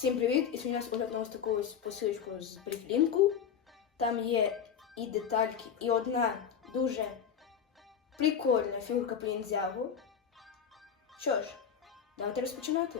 Всім привіт! І сьогодні у нас огляд на ось таку посилочку з брифлінку. Там є і детальки, і одна дуже прикольна фігурка по. Що ж, давайте розпочинати.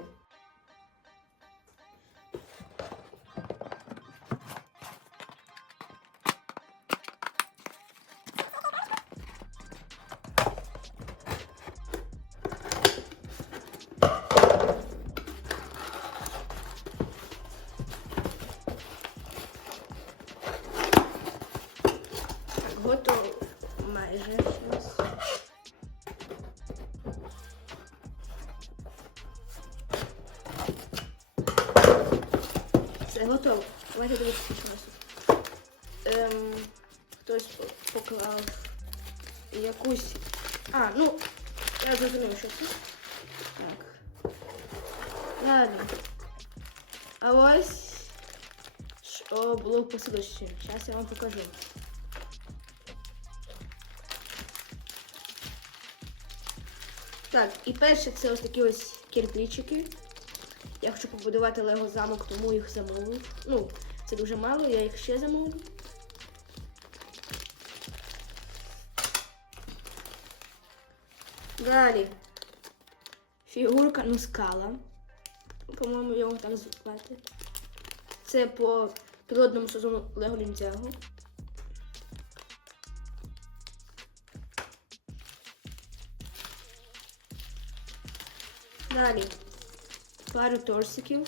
Готово майже. Все, готово. Давайте дивитися, що у нас тут. Ем, хтось поклав якусь. А, ну, я зрозумів, що це. Так. Ладно. А ось що було в. Зараз я вам покажу. Так, і перше це ось такі ось кирпичики. Я хочу побудувати лего замок, тому їх замовив. Ну, це дуже мало, я їх ще замовлю. Далі. Фігурка Нускала. По-моєму, його так звати. Це по природному сезону Лего Ніндзяго. Далі. Пару торсиків.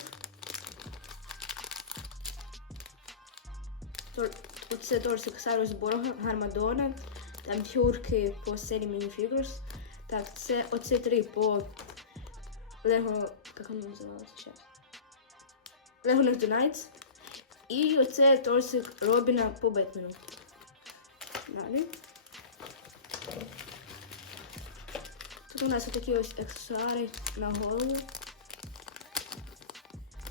Тор... Оце торсик Сарус Борга, Гармадона. Там фігурки по серії Minifigures. Так, це оце три по Лего. Як воно називалося зараз? Лего Nights. І оце торсик Робіна по Бетмену. Далі. У нас такі ось аксесуари на голову.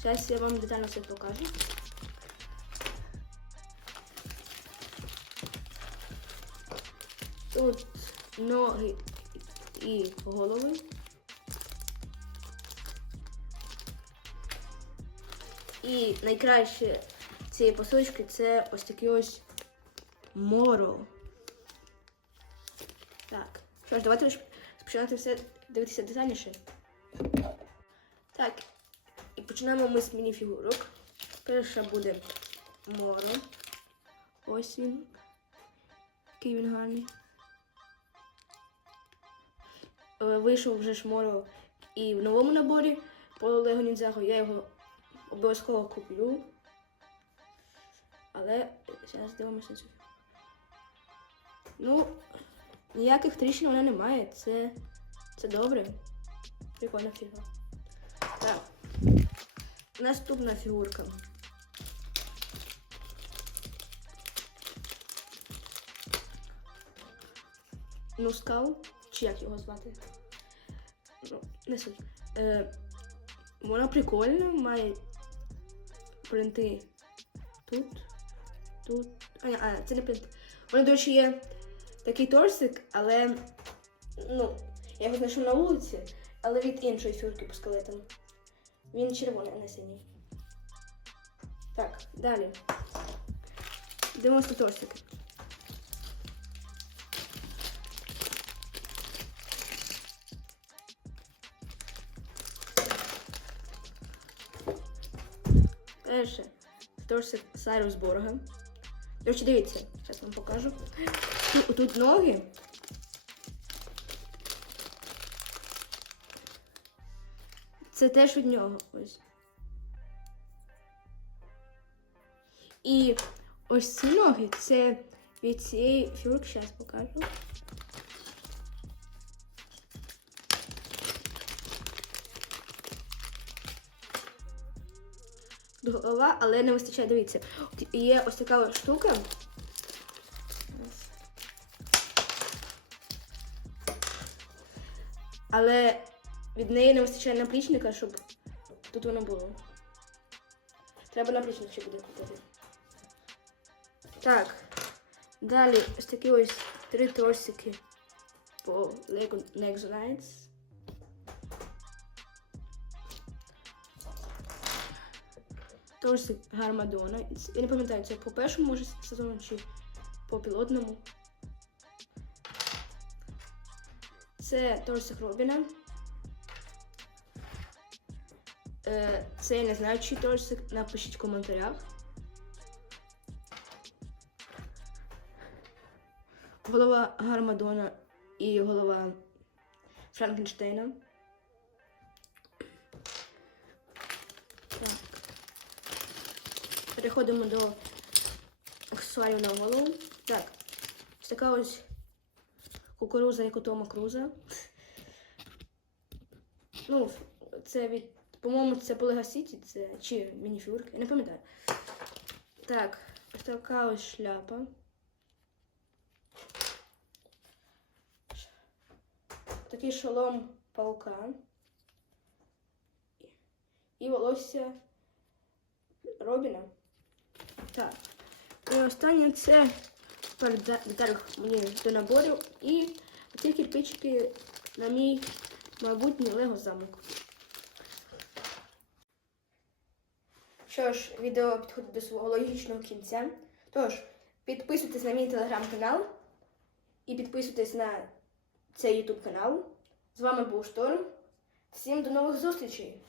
Зараз я вам детально все покажу. Тут ноги і голови. І найкраще цієї посилочки це ось такий ось моро. Так, що ж, давайте спочинати все дивитися детальніше. Так, і починаємо ми з мініфігурок. Перша буде моро. Ось він. Який він гарний. Е, Вийшов вже ж моро і в новому наборі по Lego Ninjago. Я його обов'язково куплю. Але зараз дивимося цю. Ну, ніяких тріщин вона не має. Це, це добре. Прикольна фігура. Так. Наступна фігурка. Нускал. Чи як його звати? Ну, не суть. Е, вона прикольна, має принти тут, тут. А, ні, а, це не принт. Вона, до речі, є такий торсик, але ну, я його знайшов на вулиці, але від іншої фігурки по скелетам. Він червоний, а не синій. Так, далі. Дивимося на тортики. Перше. Торсик Сайрус Борга. Речі, дивіться, зараз вам покажу. Тут, тут ноги. Це теж від нього. Ось. І ось ці ноги це від цієї фігурки, зараз покажу. Голова, але не вистачає, дивіться. Є ось така ось штука. Але від неї не вистачає наплічника, щоб тут воно було. Треба наплічник ще буде купити. Так. Далі ось такі ось три торсики по Lego Nexonites. Торс Гармадона. Я не пам'ятаю, це по першому може сезону чи по пілотному. Це Торсик Робіна. Е, Це я не знаю, чи Торсик. Напишіть в коментарях. Голова Гармадона і голова Франкенштейна. Переходимо до аксесуарів на голову. Так. Ось така ось кукуруза, як у Тома Круза. Ну, це від. По-моєму, це по Лего Сіті, це чи мініфюрка, я не пам'ятаю. Так, ось така ось шляпа. Такий шолом паука. І волосся Робіна. Так. І останнє це де- мені до наборів. І ці кирпичики на мій майбутній Лего замок. Що ж, відео підходить до свого логічного кінця. Тож, підписуйтесь на мій телеграм-канал і підписуйтесь на цей ютуб канал. З вами був Шторм. Всім до нових зустрічей!